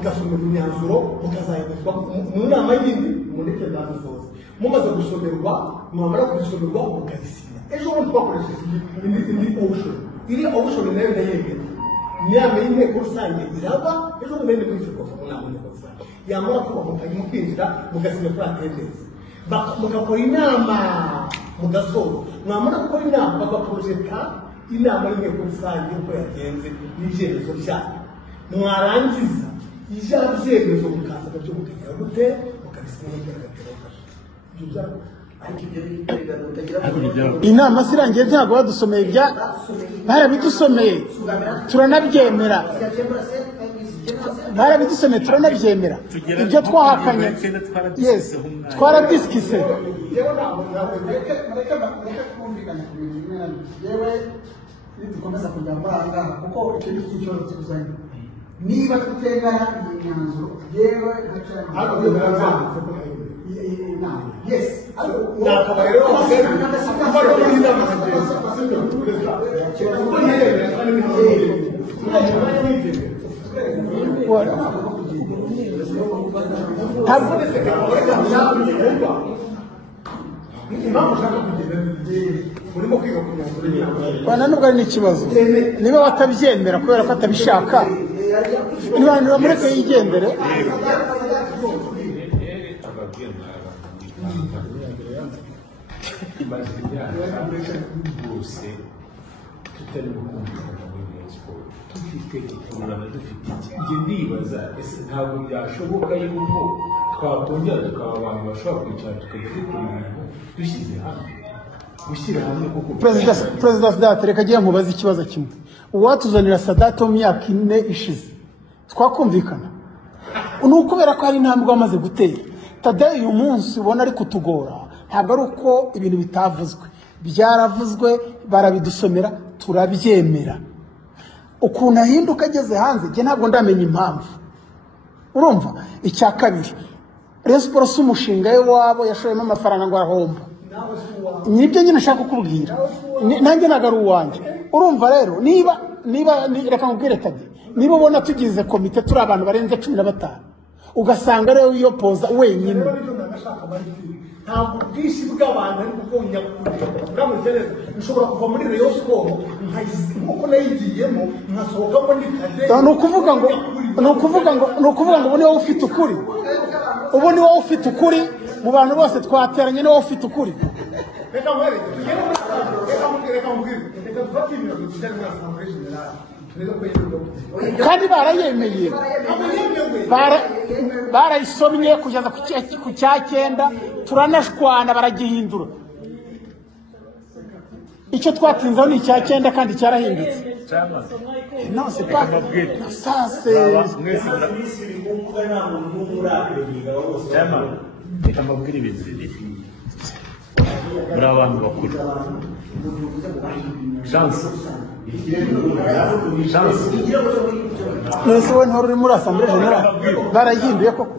mugasoma imyanzuro mukazayagezwa mu nama y'indi muri perezidansi zose mumaze gusomerwa mwamara kubisomerwa mukabisinya ejo bundi twakoresheje indi option iri option nayo ndayemera inama y'inteko rusange iraba ejo bundi ndi kwifuza mu nama y'inteko rusange yamara kuba mukajya kwinjira mugasinya kuri attendance mugakora inama mugasoro mwamara gukora inama bagaprojecta inama y'inteko rusange uko yagenze n'ibyemezo byayo mwarangiza ijabyemezo mukaza byo mukagira gute mukabisinya inama sirangiye ntabwo badusomeye bya barabidusomeye turanabyemera barabidusomeye turanabyemera ibyo twahakanye yes twarabiskise dukomeza kujya mbanga kuko icyo ni ikibazo cy'ubuzima niba tuteganya imyanzuro yewe yes bana nubwo ari n'ikibazo niba batabyemera kubera ko atabishaka niba mureke yigendere ntabwo byashoboka yuko twakongera tukaba abantu bashobora kwicara tukabikora ibintu dushyize hamwe gushyira hamwe kuko perezida Sadate reka agiye mubaza ikibazo kimwe uwatuzanira Sadate mu myaka 4 ishize twakumvikana ni ukubera ko hari intambwe bamaze gutera Tadei uyu munsi ubona ari kutugora ntabwo ari uko ibintu bitavuzwe byaravuzwe barabidusomera turabyemera ukuntu ahinduka ageze hanze je ntabwo ndamenya impamvu urumva icya kabiri Response umushinga wabo yashoyemo amafaranga ngo arahomba nibyo nyine nashaka kukubwira nanjye nagaru wanje urumva rero niba reka nkubwire Tadei niba ubona tugize komite turi abantu barenze 15 ugasanga rero iyo poza wenyine ntabwo bwinshi bw'abantu ari kugonya kuri nshobora kuva muri Rayon Sport nkuko nayigiyemo nkasohokamo n'ikade ni ukuvuga ngo ubu ni wowe ufite ukuri ubu ni wowe ufite ukuri mu bantu bose twateranye ni wowe ufite ukuri reka mwereke reka dufate ibintu bijyanye na Assemblée Générale kandi barayemeye barayisomye kugeza ku cya 9 turanashwana baragihindura icyo twatinzaho ni icya 9 kandi cyarahindutse non c'est pas ça c'est reka mbabwire ibintu bibiri muri abantu bakuru chance nese we ntoro uri muri Assemblée Générale barayihinduye koko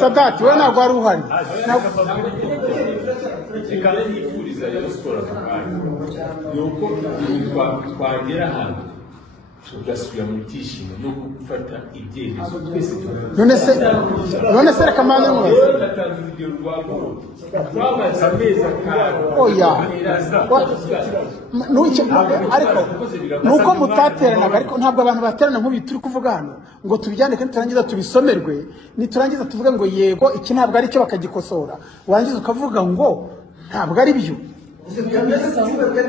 Sadate we ntabwo ari uhari yuko twagera ahantu tugasubira mu byishimo no gufata ibyemezo twese none se reka mane ngo oya ariko nuko mutateranaga ariko ntabwo abantu baterana nk'ubi turi kuvuga hano ngo tubyandike niturangiza tubisomerwe niturangiza tuvuga ngo yego iki ntabwo ari cyo bakagikosora wangiza ukavuga ngo ntabwo ari byo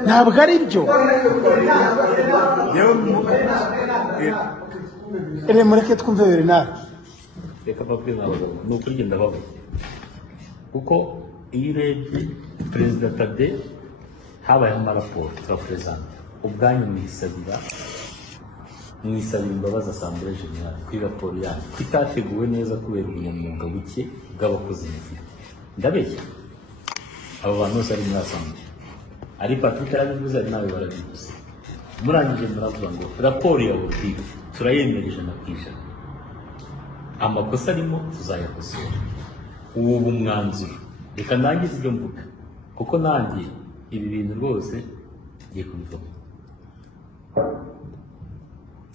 ntabwo ari byo mureke twumve Bernard reka babwe no kurigenda bavuga kuko iyo urebye perezida Tadei habaye amaraporo turapresenta ubwanyu mwisabira imbabazi Assemblée Générale kuri raporo yanyu itateguwe neza kubera ubunyamwuga buke bw'abakozi mufite ndabeshya abo bantu bose ari muri Assemblée ari Patrick yarabivuze ari nawe barabivuze murangije muravuga ngo raporo ya World turayemereje na kwisha amakosa arimo tuzayakosora ubu mwanzuro reka nangize ibyo mvuga kuko nanjye ibi bintu rwose ngiye kubivamo,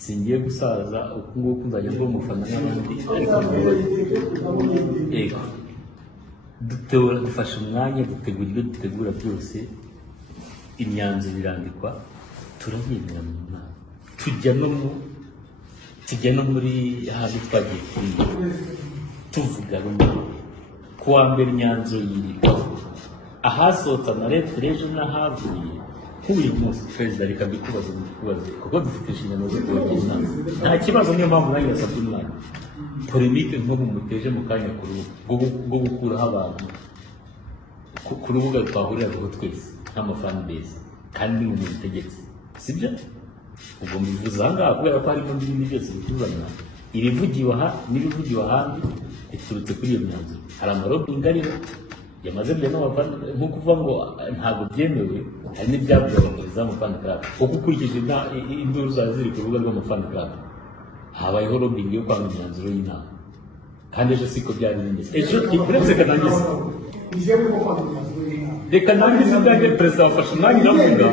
singiye gusaza uku nguku nzajya mba umufana n'abandi, ariko dufashe umwanya dutegura ibyo dutegura byose, imyanzuro irandikwa, turayemera mu nama, tujya no muri handi twagiye kuri tuvuga ku wa mbere imyanzuro yirikwa, ahasohotse amaletire ejo n'ahavuye nk'uyu munsi perezida reka mbikubaze kuko dufite inshingano zo kubagira inama, nta kibazo, niyo mpamvu nanjye yasabye umwanya. Polemike nk'ubu muteje mu kanya bwo gukuraho abantu ku rubuga twahuriraho twese nk'amafani base kandi ni umuntu utegetse, sibyo? ubwo mbivuze aha ngaha kubera ko harimo n'ibindi byose bituzanira ibivugiwe aha n'ibivugiwe ahandi biturutse kuri iyo myanzuro. Hari amarobingi ariho yamaze mbere n'abavandimwe nko kuvuga ngo ntabwo byemewe, hari n'ibyabwiwe abamuriza b'amafani club kuko ukurikije induru zawe ziri ku rubuga rw'amafani club habayeho robingi yo kwanga imyanzuro y'inama kandi ejo siko byari bimeze. Ejo uretse kanangiza reka nangiza ubwanjye perezida wafashe umwanya uravuga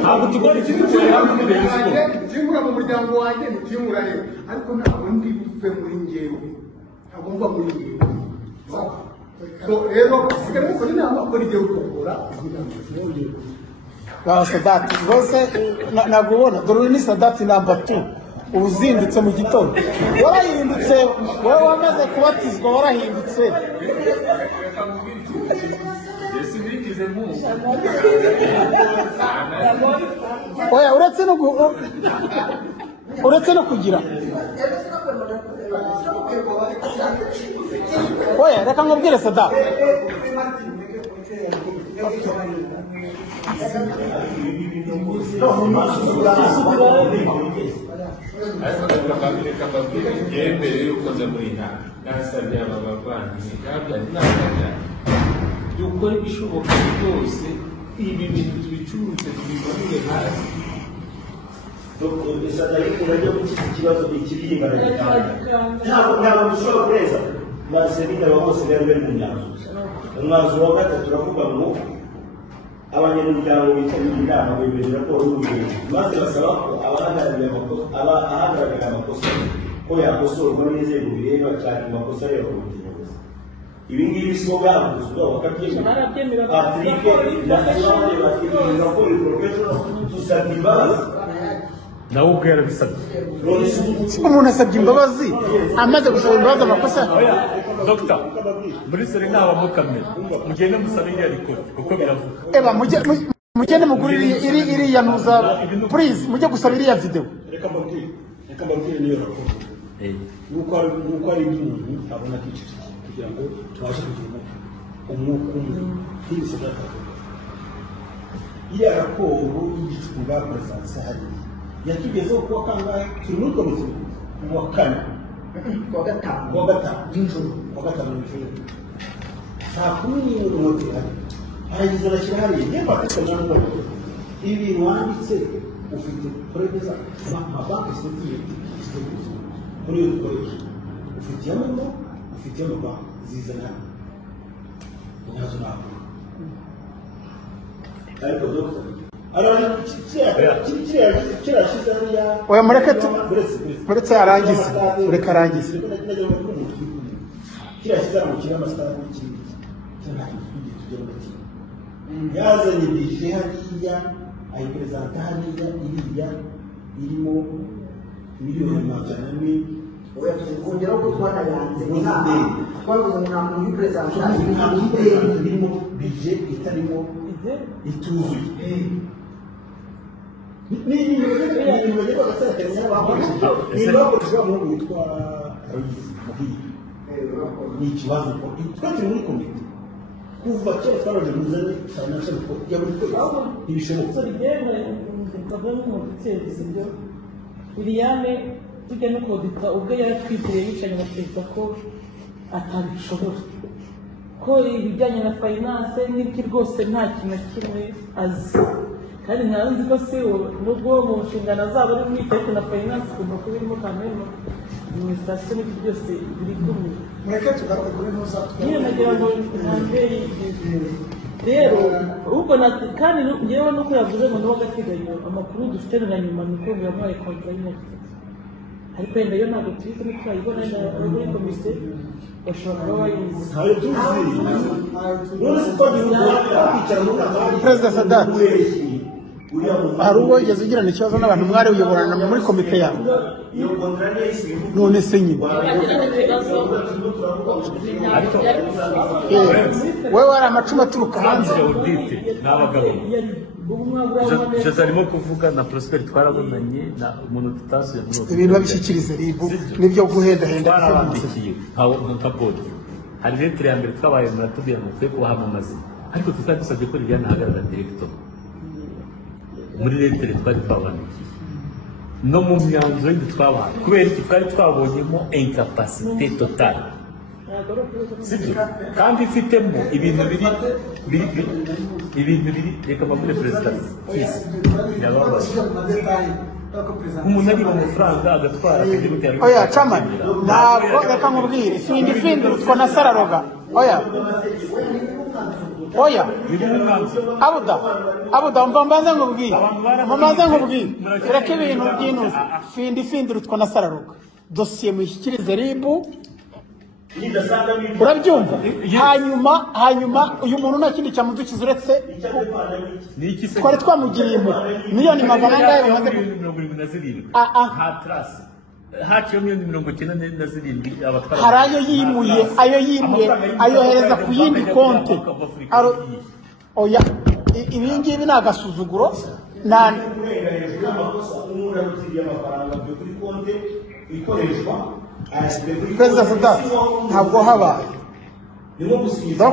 ntabwo tugora iki tugiye hamwe n'ibintu siporo kimura mu muryango wanjye ntikimura rero ariko ntabwo ndi buve muri njyewe, ntabwo mva muri njyewe. rero sigara mukora inama ko rigiye gukora ba Sadati rwose ntabwo ubona dore ni Sadati namba 2 uzindutse mu gitondo warahindutse, wowe wamaze kubatizwa warahindutse. Oya uretse no kugira oya reka nkubwire Sadati mbere y'uko nza muri inama nasabye aba bavandimwe n'abajya dukora ibishoboka byose ibi bintu tubicuruze tubivanire hasi. urajya ku kibazo ikibyimbana ntabwo dushobora kureza Marcelina aba bose bari bari mu myanzuro. Umwanzuro wa gatatu uravuga ngo abanyamuryango bitabiriye inama bemeje raporo y'ubuyobozi maze basaba ko ahagaragara amakosa ko yakosorwa n'inzego bireba cyane mu makosa areba ku buyobozi. Ibi ngibi si bo bwavuze bakabyemera Patrick nationale bategura ko iyi professional tusabye imbabazi nawe ubwo yarabisabye. Umuntu asabye imbabazi amaze gusaba imbabazi amakosa. Dr. muri sore naba mukamera mugende musabe iriya rikora kuko biravuga. Eba mugende mugurire iriya nuza please mujye gusaba iriya video. Reka mbabwire niyo raporo nuko ari umuntu abona kiciki kugira ngo tubashe kugira umwuka umwe n'ibise by'akavuga. Iya raporo y'igicuku bwa presence hari yatugezeho kuwa kangahe turi muri komite kuwa kane kuwa gatanu n'ijoro saa 10 n'umunani haragize arashyira hariya niyo batekanya n'umuntu ibi wanditse ufite porogeza amabanki sosiyete muri iyo dukoresha ufitiyemo banki zizana ntazo ntabwo ariko dogita Oya mureke arangize ureka arangize yazanye bije hariya ayiperezanta hariya iriya irimo miliyoni 400 kongeraho ko twanayanze twavuze ngo nta muntu w'iperezanta irimo bije itarimo ituzuye ni bagenda bagasakanya bakoresheje mu witwa Aloyizi Muhire. Ni ikibazo ko twari muri komite kuva kera twaraje muzane financial report ya buri kwezi ibishoboka Liliane tujya no kodita ubwo yaratwibwiye yicanye na perezida ko atabishobora ko ibijyanye na finance n'ibiki rwose nta kintu na kimwe azi kandi nkawe nzi ko se nubwo mu nshingano zabo ari muri teke na finance ugomba kuba irimo kamere administration n'ibyo byose biri kumwe mureke tugaruke kuri ntuza nyine nagira ngo ntange rero ubwo kandi ngewe nuko yavuze ngo niwo agateganyo amakuru dufite na nyuma ni uko yamuhaye kontra y'imyaka ariko wenda yo ntabwo tuzi no turayibona muri komite bashobora kuba bayizi ntayo tuzi none se twagiye Perezida Sadat hari uwo yigeze ugirana ikibazo n'abantu mwari uyoborana muri komite yawe none se nyine wowe wari amacuma aturuka hanze audite n'abagabo Jose arimo kuvuga na Prosper twarabonanye na umuntu tutasuye muri ibintu babishyikirize ribu nibyo guhendahenda twarabandikiye nka bodi hari lettre ya mbere twabaye muratubwira ngo twe kubaha amazina ariko tutari dusabye ko Liliane ahagarara director muri lettre twari twabandikiye no mu myanzuro y'indi twabaye kubera iki twari twabonyemo incapacité totale sibyo kandi ifitemo ibintu biri reka mabure perezida umuntu ariba amafaranga agatwara akajya gutera oya chairman ntabwo reka nkubwire findi utwo na sararoga oya abuda mva mbanze nkubwire reka ibintu by'inuzi findi utwo na sararoga dosiye mushyikirize ribu urabyumva hanyuma uyu muntu nta kindi cyamudukiza uretse twari twamugiriye impuhwe miliyoni 700 bimaze haciye miliyoni 97 abatwara hari ayo yimuye ayohereza ku yindi konti oya ibi ngibi ni agasuzuguro Perezida Sadat ntabwo habaye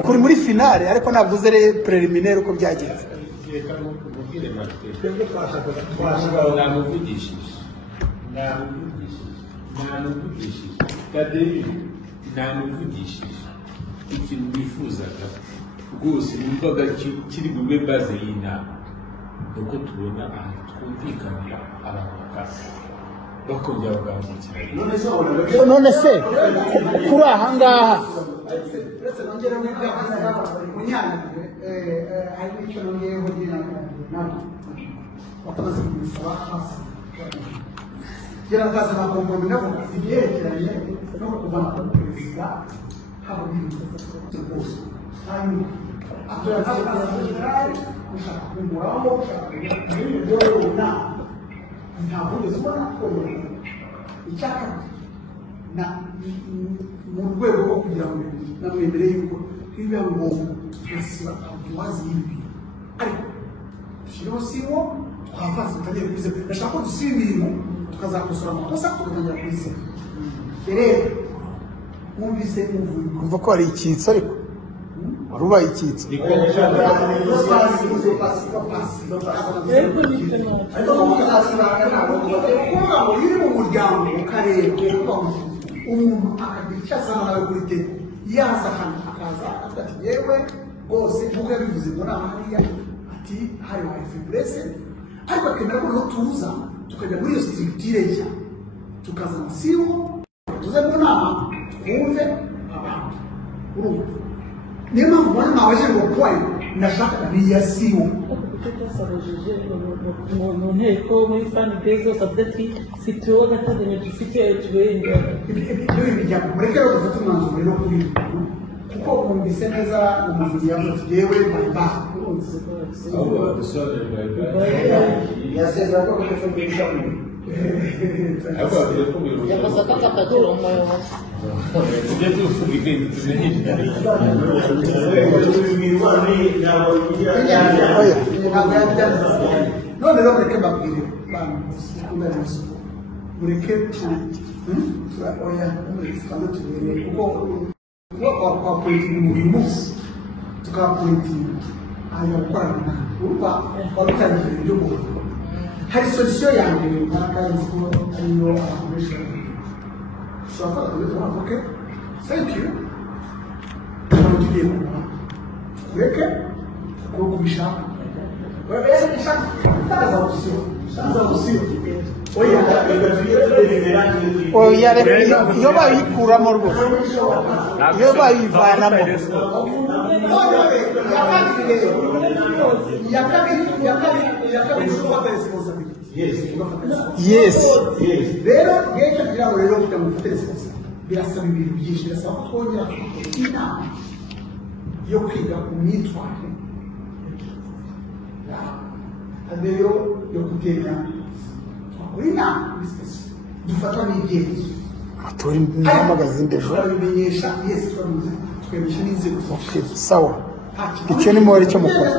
kuri muri finale ariko ntabwo uzere preliminaire uko byagenze namuvugishije ikintu bifuzaga rwose numvaga kiri bube baze y'inama nuko tubona ahantu twumvikanira abantu bakongera bagahindukira none se kuri aha ngaha uretse nongera n'ibyavuze munyanagwe hari n'icyo nongeyeho ntabwo batabaze kubisaba hasi gerageza amakombomi nabo ibyerekeranye no kuvana ku perezida haba ibintu byose hanyuma ushaka kumuramo ushaka ibyo rero ntabwo ugeze ubona ko icyaka mu rwego rwo kugira ngo namwemerere yuko biba ngombwa twasiba tuwazi ibi ariko dushyireho siwo twavanze tutangiye kuri zeru ndashaka ko dusiba ibintu tukazakosora amakosa tugatangira kuri zeru rero mwumvise muvuye kumva ko hari icyitso ariko wari ubaye icyitso kuvuga ngo iri mu muryango ukareba umuntu akagira icyo asana nawe kuri teko yaza hano akaza avuga ati yewe rwose nk'uko yabivuze ngo nama hariya ati hari wa fibrese ariko akemera ko noneho tuza tukajya muri iyo sitirikitire nshya tukazana siwo tuze mu nama twumve abantu urumva niyo mpamvu mbona nabaje ngo kwayo ndashaka niya siwo cyasabajije mu nteko muri fani bezo avuga ati sitiyo w'agateganyo dufite tuwenda ibyo bijyamo mureke rero dufate umwanzuro rero kuri ibi bintu kuko mwumvise neza umuvuzi yavuze ati yewe bayibaa ahubwo badusobanurire yasezera ko kugeza mu ishami ahubwo bavuze ko umuyobozi yakoze akakagira umuyobozi tujye tuvuga ibintu tumenye none rero mureke mbabwire bantu mukunda neza mureke oya mureke tukanze tubereye kuko twapointinga buri munsi tukapointinga hanyuma gukorana nawe urumva wabitangira ibyo muntu hari solution ya mbere ntabwo ko ariyo abantu benshi ushobora gufata kuri tuba ok thank you ntabwo tugiye kubona ureke kuko kubishaka oya iyo bayikuramo rwose iyo bayivanamo yes rero yeje kugira ngo rero tukamufate responsibility birasaba ibintu byinshi birasaba ko twongera tugakora inama yo kwiga ku myitwarire rero yo gutera twakora inama kuri sitasiyo dufatwa n'ibyemezo turi n'amagazi imbere turabimenyesha yesi twemesha n'inzego sawa icyo ni muri cyo mukora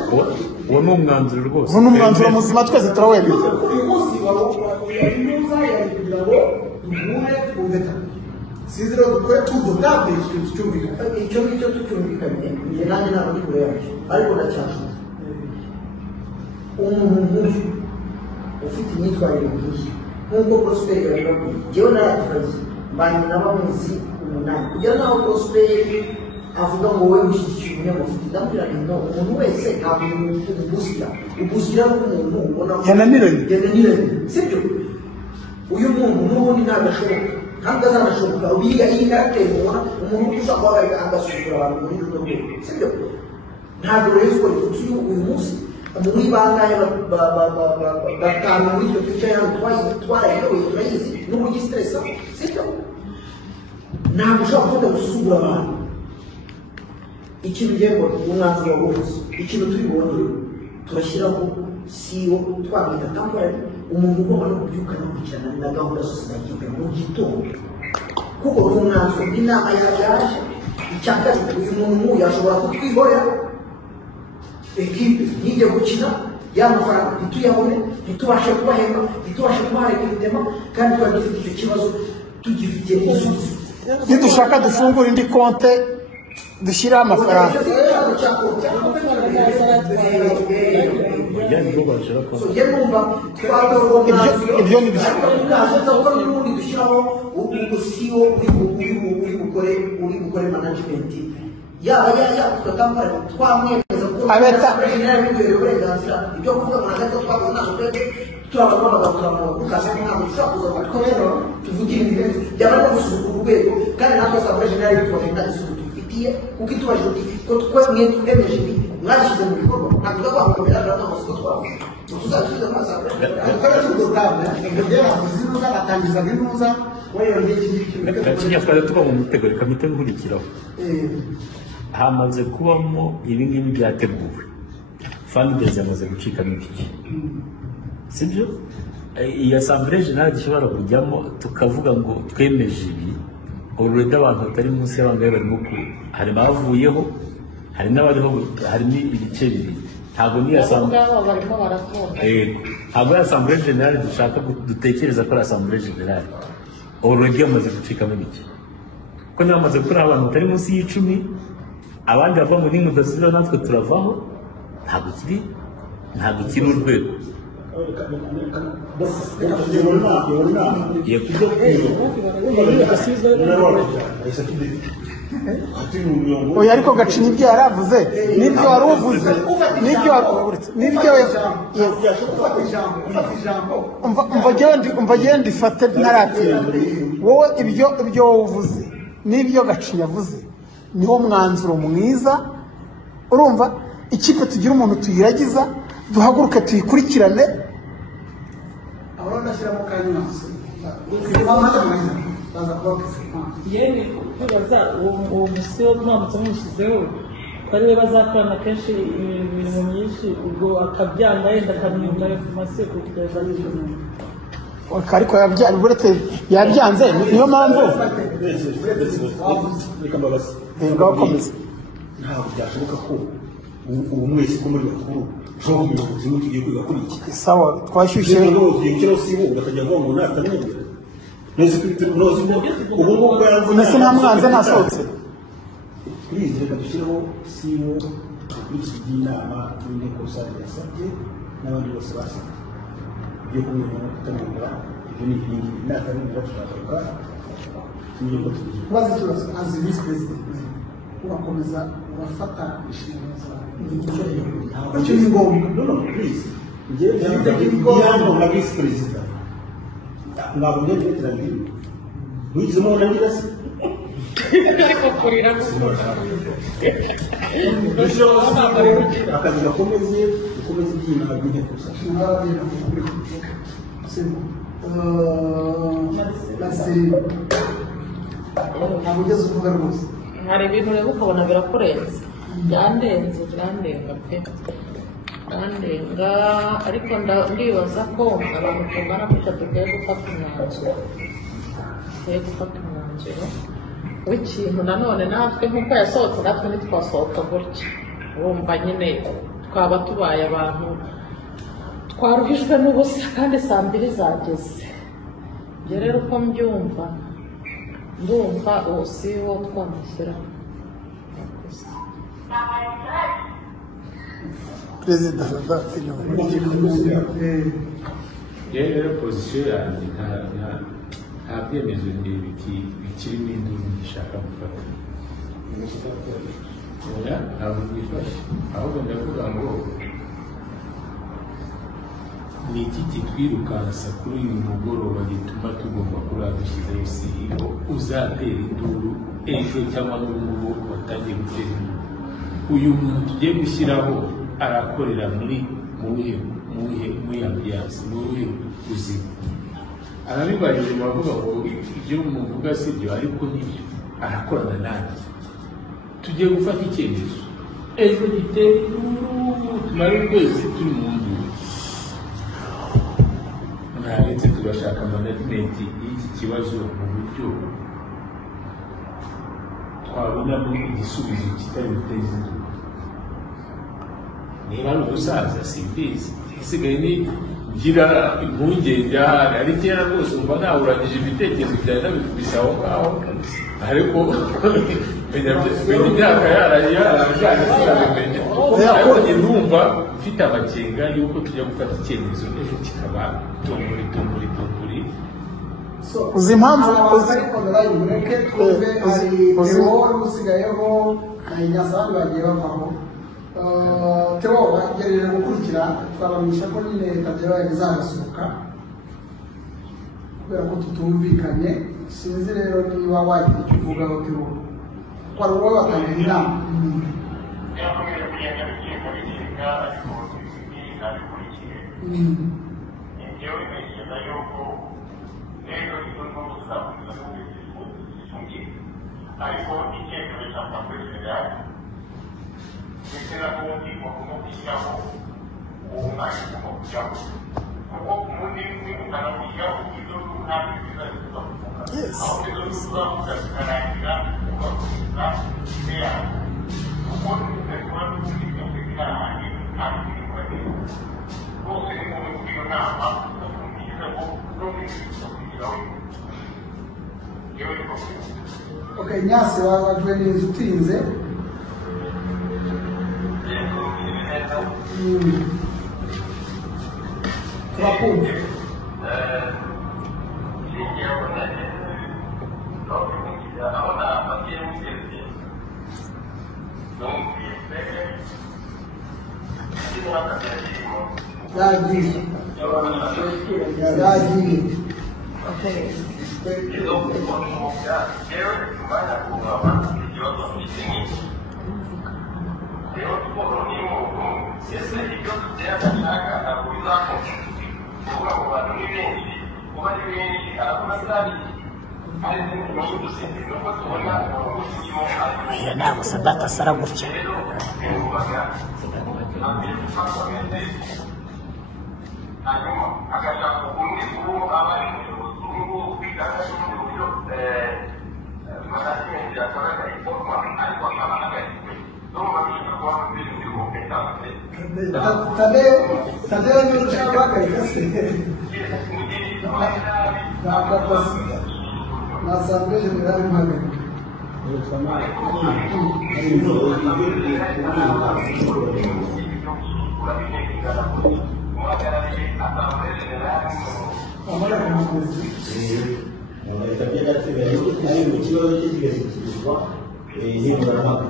uwo ni umwanzuro rwose uwo ni umwanzuro muzima twese turawemera uyu munsi waruza yari kugira ngo duhure twumve sinzi rero dukore tudodable ikintu cyumvikana icyo ngicyo tucyumvikanye njye nanjye ntabwo ndi kure yacyo ariko ndacyashuka umuntu nk'uyu ufite imyitwarire nk'iyi nk'uko Prosperi yabibabwiye njyewe naratukaze mbanye n'abamuzi 8 kugera n'aho Prosperi avuga ngo wowe ushyigikiye umunyamafuti ndamubwira nti no umuntu wese ntabwo ubusira n'umuntu ubona yananiranye sibyo uyu muntu n'ubundi ntabwo ashoboka ntabwo azanashoboka uriya iyi karateri ubona umuntu ushaka guhagarika agasuzugura abantu muri runo rwego sibyo ntabwo rero uko rifite uyu munsi muri bangahe batanu muri icyo twicaye hano twarayoboye turayizi n'uburyo stressa sibyo ntabwo ushobora gufata gusuzugura abantu ikintu ngengo umwanzuro wose ikintu tubibonye turashyiraho CEO twabita temporary umuntu ugomba no kubyuka no gukurikirana na gahunda zose zagiye mu gitondo kuko umwanzuro inama yaje icyakari uyu muntu yashobora kutwihorera ekipe nijye gukina y'amafaranga ntituyabone ntitubashe kubahemba ntitubashe kubahareka ibitema kandi twari dufite icyo kibazo tugifitiye igisubizo nidushaka dufungura indi konte dushyiraho amafaranga ibyo ni byo dushyiraho umusiyo uri bukore management yaba yakuta kampani twamwemeza ko abeta uburenganzira ibyo kuvuga ngo nagato twabona twebwe turabagomba gutanga kukaza ntabwo dushobora kuza ngo twero tuvugira ibintu byaba no gusuzugura urwego kandi natwe asabwa generali tubagenda isuku tufitiye kuko itubajije uti ko twemwe twemeje ibi mwashyize mu bikorwa ntabwo tuzakwamukobera kandi amasoko twavuze tuzasubiza amaso dukora tudodable ibyo zinuza atangiza binuza gacinya twari tuba mu mutego reka mpite nkurikiraho hamaze kubamo ibingibi byateguwe fanbase yamaze gucikamo ibiki sibyo iyi asambure generale gishobora kujyamo tukavuga ngo twemeje ibi ururede abantu batari munsi y'abangahe barimo hari bavuyeho hari n'abariho harimo ibice bibiri ntabwo ni asambure ntabwo ari asambure generale dushaka dutekereza ko ari asambure generale ururede yamaze gucikamo ibiki ko niba bamaze gukora abantu batari munsi y'icumi abandi bava muri mudasobwa natwe turavaho ntabwo kiri urwego oya ariko gacinya ibyo yaravuze n'ibyo wari uvuze umva genda ifate ntaratinda wowe ibyo wowe uvuze n'ibyo gacinya avuze niwo mwanzuro mwiza urumva ikipe tugira umuntu tuyiragiza duhaguruke tuyikurikirane abona shyira mu kanya yewe kwibaza uwo musiyo mwamutse mushyizeho ko ari we bazakorana kenshi imirimo myinshi ubwo akabyanga yenda akamwumva informasiyo kugeza ariko uretse yabyanze niyo mpamvu reka mbabaze ngakomeza ntabwo byashoboka ko ubu mwese ko muri bakuru ushobora kumenya ubuzima tugiye kwiga kuri iki sawa twashyushye ikibazo sibo ugatajya avuga ngo natamenya neza ubu ngubu mbese nta mwanze ntasohotse turizi reka dushyireho sibo dukurikiza iby'inama n'inteko rusange yasabye n'abandi bose basabye ibyo kumenya no kutamenya ibyo ni ibindi natamenya turagaruka tumenye ko tugiye kubaza ikibazo as vice president urakomeza urafata inshingano zawe icyo ni ngombwa no please njyewe nka visi perezida ntabwo njye turetranye wigize umuntu agira se ariko kurira akazi gakomeze gukomeza iby'inama by'inteko ntabwo ugeze uvuga rwose hari ibintu rero ukabona birakurenze byandenze birandenga pe birandenga ariko ndibaza ko abantu tungana gutya dukwiye gufata umwanzuro w'ikintu nanone natwe nk'uko yasohotse natwe ntitwasohoka gutya wumva nyine twaba tubaye abantu twaruhijwe n'ubusa kandi saa mbiri zageze ibyo rero uko mbyumva ndumva uwo si wo twamushyiraho perezida rero pozisiyo yanjye nta byemezo bikirimo induru gishaka gufata ntabwo bifashe ahubwo ndavuga ngo ni iki kitwirukansa kuri uyu mugoroba gituma tugomba kuba dushyizeho siriho uzatera induru ejo cyangwa n'ubu watangiye gutera induru uyu muntu tugiye gushyiraho arakorera muri ambiyanse muri buzima arabibarije bavuga ngo ibyo muvuga si byo ariko nibyo arakorana nanjye tugiye gufata icyemezo ejo gitera induru tumare ukwezi turi mu nduru ndetse tugashaka management y'iki kibazo mu buryo twabonamo igisubizo kitari guteza induru niba ari umusaza simbizi isigaye ni ngira impungenge ahari ari kera rwose umva nawurangije ibitekerezo byawe nabikubise aho ngaho ariko menya imyaka yarajyanye sinabimenya ariko ndumva mfite amakenga y'uko tujya gufata icyemezo ejo kikaba tumburi uzi impamvu mureke twumve hari tewo usigayeho hari nyasabandi bagiye bavaho tewo bagejeje gukurikira twabamenyesha ko nyine tadeyo izasohoka kubera ko tutumvikanye sinzi rero niba wagira icyo uvugaho tewo wari wowe watangira inama yakomeje kugenda bikeka ariko nabikurikiye njyewe ntekereza yuko rero izo mpamvu tuzakomeza kuzifungira ariko icyemezo cya perezida ndetse na n'ubundi bagomba gushyiraho uwo mwanya ugomba kujyaho kuko ubundi nimugana kujyaho izo ntabwo zizajya kuvuga aho izo tuzavuga zikarangira ugakomeza imbere yawe kuko ntibikora n'ubundi byose birarangiye ntabwo bikora neza bose ni mu muri iyo nama bakumvise ngo n'ubundi bikora yewe ni okay nyase wajwe neza utinze turakumva yagiye iyo ntabwo sadata asara gutya hanyuma agashaka ubundi uwo aba ari umuyobozi ubu bigaragara n'ubundi buryo management yakoraga ikorwa ariko akaba ahagaritse n'ubu bishobora kuba biri muri kompetence tadeyo niyo ushaka guhagarika se nta kapasite nasanzwe generali mpagarika amara kumukozi ari mu kibazo cy'igashyikirizwa nkemurampaka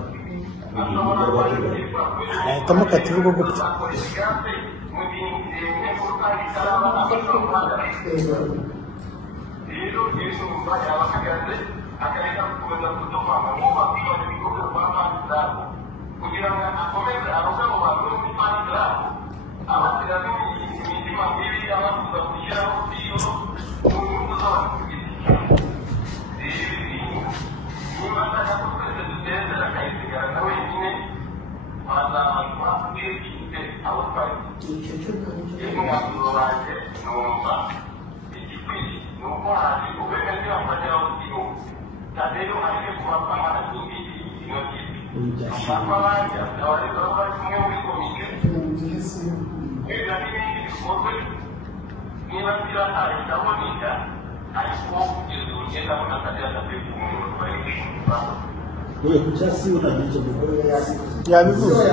ahitamo kativugo gutya kugira ngo akomeze aruke mu bantu b'imana zabo abatiramo imitima mibi abakuza gushyiraho iyo mu nyungu z'abantu ku giti niba ashaka ko twese dutezera akayisigara na wenyine wazabazwa n'ikinde abo twari umwanzuro wanjye numva igikwiye ni uko haje uburenganzira bukagera ku gihugu rero hareke kubapama n'indi intoki amafaranga abarezi baba bari kumwe muri komite wenda n'ibindi bikorwe niba nzirahahitaho nida ariko kugeza urugendo abona akagera adakwiye kumwe bari we kucyasi unagiye mu yabivuze